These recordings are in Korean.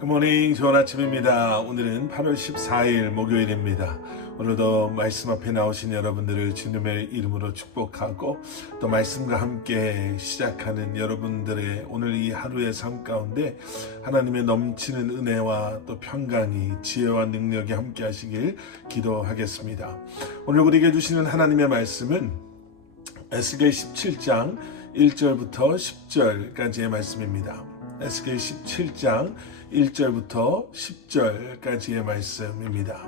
굿모닝, 좋은 아침입니다. 오늘은 8월 14일 목요일입니다. 오늘도 말씀 앞에 나오신 여러분들을 주님의 이름으로 축복하고 또 말씀과 함께 시작하는 여러분들의 오늘 이 하루의 삶 가운데 하나님의 넘치는 은혜와 또 평강이 지혜와 능력이 함께 하시길 기도하겠습니다. 오늘 우리에게 주시는 하나님의 말씀은 에스겔 17장 1절부터 10절까지의 말씀입니다. 에스겔 17장 1절부터 10절까지의 말씀입니다.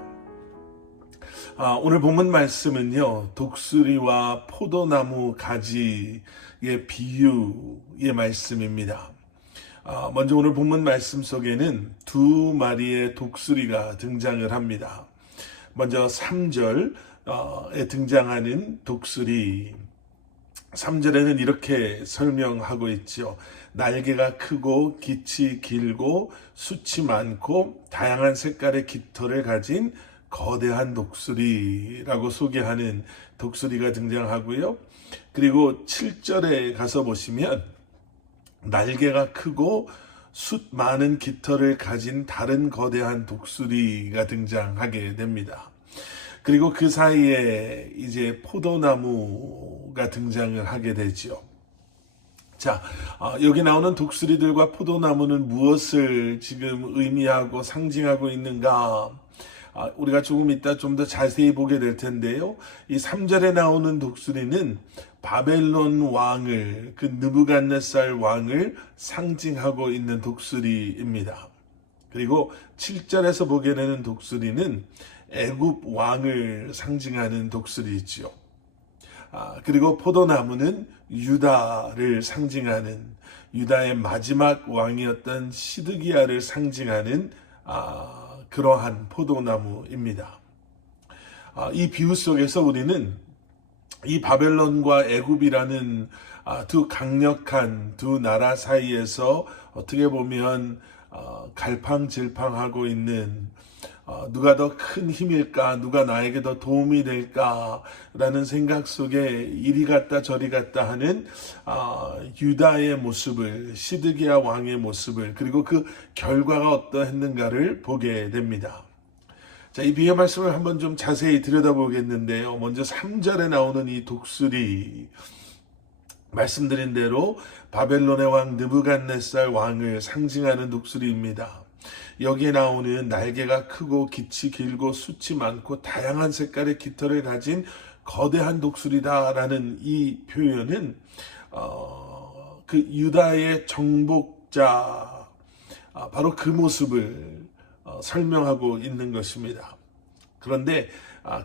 오늘 본문 말씀은요, 독수리와 포도나무 가지의 비유의 말씀입니다. 먼저 오늘 본문 말씀 속에는 두 마리의 독수리가 등장을 합니다. 먼저 3절에 등장하는 독수리, 3절에는 이렇게 설명하고 있죠. 날개가 크고 깃이 길고 숱이 많고 다양한 색깔의 깃털을 가진 거대한 독수리라고 소개하는 독수리가 등장하고요. 그리고 7절에 가서 보시면 날개가 크고 숱 많은 깃털을 가진 다른 거대한 독수리가 등장하게 됩니다. 그리고 그 사이에 이제 포도나무가 등장을 하게 되죠. 자, 여기 나오는 독수리들과 포도나무는 무엇을 지금 의미하고 상징하고 있는가? 우리가 조금 이따 좀 더 자세히 보게 될 텐데요. 이 3절에 나오는 독수리는 바벨론 왕을, 그 느부갓네살 왕을 상징하고 있는 독수리입니다. 그리고 7절에서 보게 되는 독수리는 애굽 왕을 상징하는 독수리이죠. 그리고 포도나무는 유다를 상징하는, 유다의 마지막 왕이었던 시드기야를 상징하는 그러한 포도나무입니다. 이 비유 속에서 우리는 이 바벨론과 애굽이라는 두 강력한 두 나라 사이에서 어떻게 보면 갈팡질팡하고 있는, 누가 더 큰 힘일까, 누가 나에게 더 도움이 될까라는 생각 속에 이리 갔다 저리 갔다 하는 유다의 모습을, 시드기야 왕의 모습을, 그리고 그 결과가 어떠했는가를 보게 됩니다. 자, 이 비유의 말씀을 한번 좀 자세히 들여다보겠는데요. 먼저 3절에 나오는 이 독수리, 말씀드린 대로 바벨론의 왕 느부갓네살 왕을 상징하는 독수리입니다. 여기에 나오는 날개가 크고 깃이 길고 숱이 많고 다양한 색깔의 깃털을 가진 거대한 독수리다라는 이 표현은 그 유다의 정복자, 바로 그 모습을 설명하고 있는 것입니다. 그런데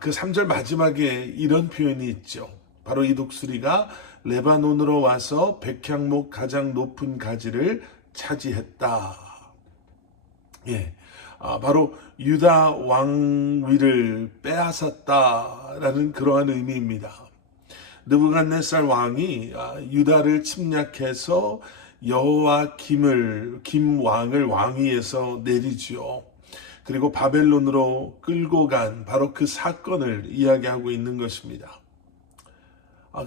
그 3절 마지막에 이런 표현이 있죠. 바로 이 독수리가 레바논으로 와서 백향목 가장 높은 가지를 차지했다. 예, 바로 유다 왕위를 빼앗았다라는 그러한 의미입니다. 느부갓네살 왕이 유다를 침략해서 여호와김 왕을 왕위에서 내리죠. 그리고 바벨론으로 끌고 간 바로 그 사건을 이야기하고 있는 것입니다.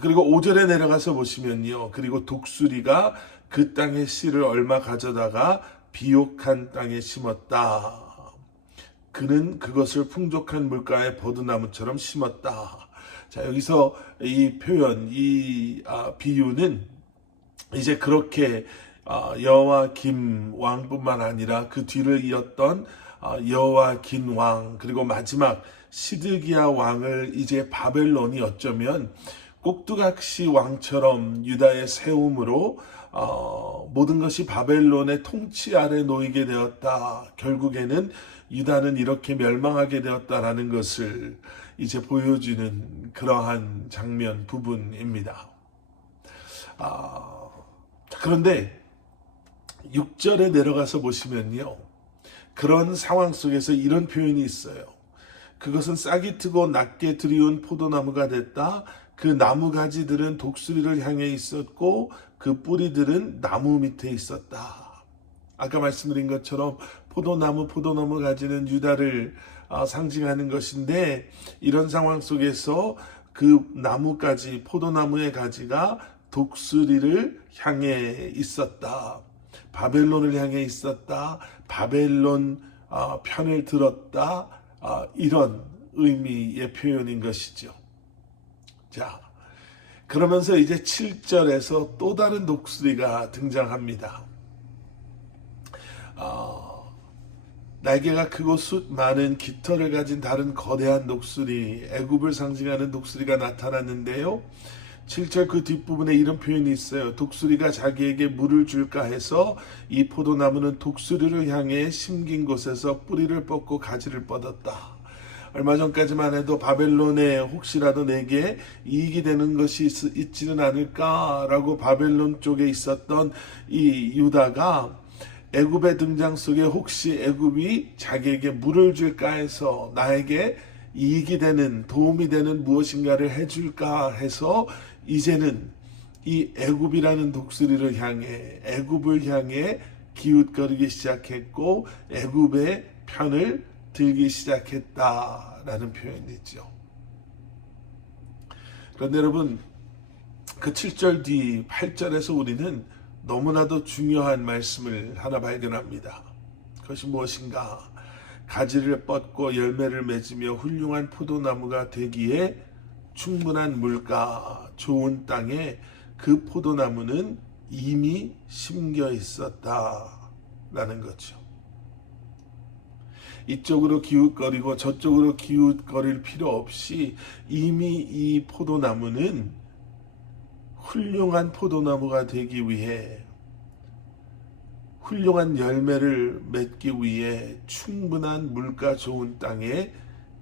그리고 5절에 내려가서 보시면요. 그리고 독수리가 그 땅의 씨를 얼마 가져다가 비옥한 땅에 심었다. 그는 그것을 풍족한 물가의 버드나무처럼 심었다. 자, 여기서 이 표현, 이 비유는 이제 그렇게 여호와김 왕뿐만 아니라 그 뒤를 이었던 여호와긴 왕, 그리고 마지막 시드기야 왕을 이제 바벨론이 어쩌면 꼭두각시 왕처럼 유다의 세움으로 모든 것이 바벨론의 통치 아래 놓이게 되었다. 결국에는 유다는 이렇게 멸망하게 되었다라는 것을 이제 보여주는 그러한 장면 부분입니다. 그런데 6절에 내려가서 보시면요. 그런 상황 속에서 이런 표현이 있어요. 그것은 싹이 트고 낮게 들이운 포도나무가 됐다. 그 나무 가지들은 독수리를 향해 있었고 그 뿌리들은 나무 밑에 있었다. 아까 말씀드린 것처럼 포도나무 가지는 유다를 상징하는 것인데, 이런 상황 속에서 그 나무까지, 포도나무의 가지가 독수리를 향해 있었다. 바벨론을 향해 있었다. 바벨론 편을 들었다, 이런 의미의 표현인 것이죠. 자, 그러면서 이제 7절에서 또 다른 독수리가 등장합니다. 날개가 크고 숱 많은 깃털을 가진 다른 거대한 독수리, 애굽을 상징하는 독수리가 나타났는데요. 7절 그 뒷부분에 이런 표현이 있어요. 독수리가 자기에게 물을 줄까 해서 이 포도나무는 독수리를 향해 심긴 곳에서 뿌리를 뻗고 가지를 뻗었다. 얼마 전까지만 해도 바벨론에 혹시라도 내게 이익이 되는 것이 있지는 않을까라고 바벨론 쪽에 있었던 이 유다가 애굽의 등장 속에 혹시 애굽이 자기에게 물을 줄까 해서 나에게 이익이 되는, 도움이 되는 무엇인가를 해줄까 해서 이제는 이 애굽이라는 독수리를 향해, 애굽을 향해 기웃거리기 시작했고 애굽의 편을 들기 시작했다라는 표현이죠. 그런데 여러분, 그 7절 뒤 8절에서 우리는 너무나도 중요한 말씀을 하나 발견합니다. 그것이 무엇인가? 가지를 뻗고 열매를 맺으며 훌륭한 포도나무가 되기에 충분한 물가, 좋은 땅에 그 포도나무는 이미 심겨 있었다라는 거죠. 이쪽으로 기웃거리고 저쪽으로 기웃거릴 필요 없이 이미 이 포도나무는 훌륭한 포도나무가 되기 위해, 훌륭한 열매를 맺기 위해 충분한 물가 좋은 땅에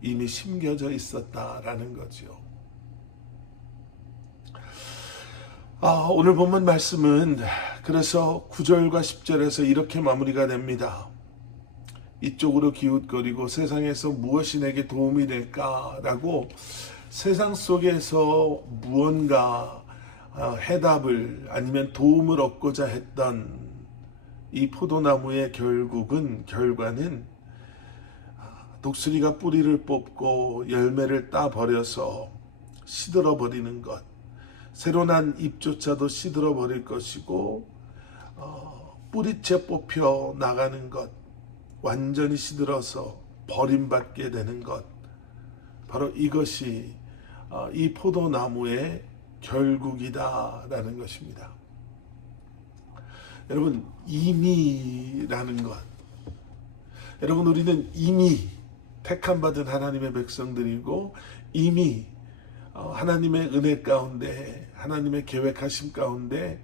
이미 심겨져 있었다라는 거죠. 오늘 본문 말씀은 그래서 9절과 10절에서 이렇게 마무리가 됩니다. 이쪽으로 기웃거리고 세상에서 무엇이 내게 도움이 될까라고 세상 속에서 무언가 해답을 아니면 도움을 얻고자 했던 이 포도나무의 결과는 독수리가 뿌리를 뽑고 열매를 따버려서 시들어버리는 것, 새로 난 잎조차도 시들어버릴 것이고 뿌리채 뽑혀 나가는 것, 완전히 시들어서 버림받게 되는 것, 바로 이것이 이 포도나무의 결국이다라는 것입니다. 여러분, 이미라는 것, 여러분, 우리는 이미 택함받은 하나님의 백성들이고 이미 하나님의 은혜 가운데, 하나님의 계획하심 가운데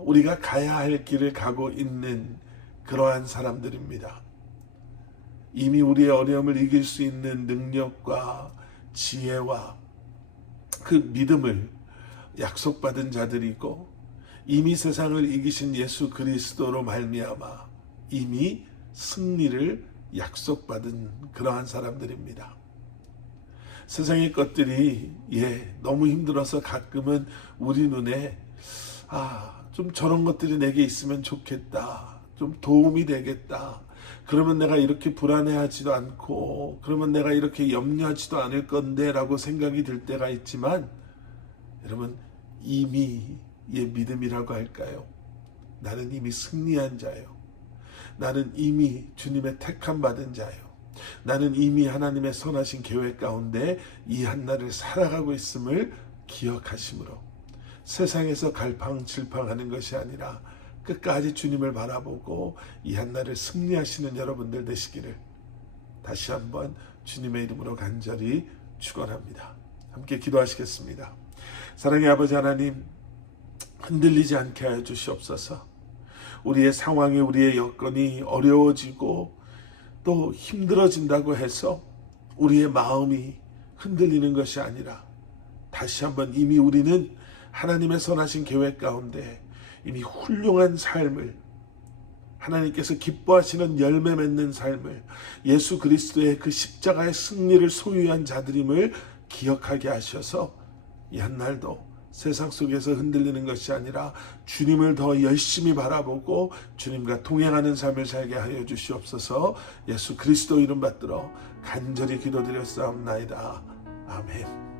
우리가 가야 할 길을 가고 있는 그러한 사람들입니다. 이미 우리의 어려움을 이길 수 있는 능력과 지혜와 그 믿음을 약속받은 자들이고 이미 세상을 이기신 예수 그리스도로 말미암아 이미 승리를 약속받은 그러한 사람들입니다. 세상의 것들이 너무 힘들어서 가끔은 우리 눈에 좀 저런 것들이 내게 있으면 좋겠다, 좀 도움이 되겠다, 그러면 내가 이렇게 불안해하지도 않고 그러면 내가 이렇게 염려하지도 않을 건데 라고 생각이 들 때가 있지만, 여러분, 이미의 믿음이라고 할까요? 나는 이미 승리한 자예요. 나는 이미 주님의 택함 받은 자예요. 나는 이미 하나님의 선하신 계획 가운데 이 한날을 살아가고 있음을 기억하심으로 세상에서 갈팡질팡하는 것이 아니라 끝까지 주님을 바라보고 이 한날을 승리하시는 여러분들 되시기를 다시 한번 주님의 이름으로 간절히 축원합니다. 함께 기도하시겠습니다. 사랑의 아버지 하나님, 흔들리지 않게 하여 주시옵소서. 우리의 상황이, 우리의 여건이 어려워지고 또 힘들어진다고 해서 우리의 마음이 흔들리는 것이 아니라 다시 한번 이미 우리는 하나님의 선하신 계획 가운데 이미 훌륭한 삶을, 하나님께서 기뻐하시는 열매 맺는 삶을, 예수 그리스도의 그 십자가의 승리를 소유한 자들임을 기억하게 하셔서 이 한날도 세상 속에서 흔들리는 것이 아니라 주님을 더 열심히 바라보고 주님과 동행하는 삶을 살게 하여 주시옵소서. 예수 그리스도 이름 받들어 간절히 기도드렸사옵나이다. 아멘.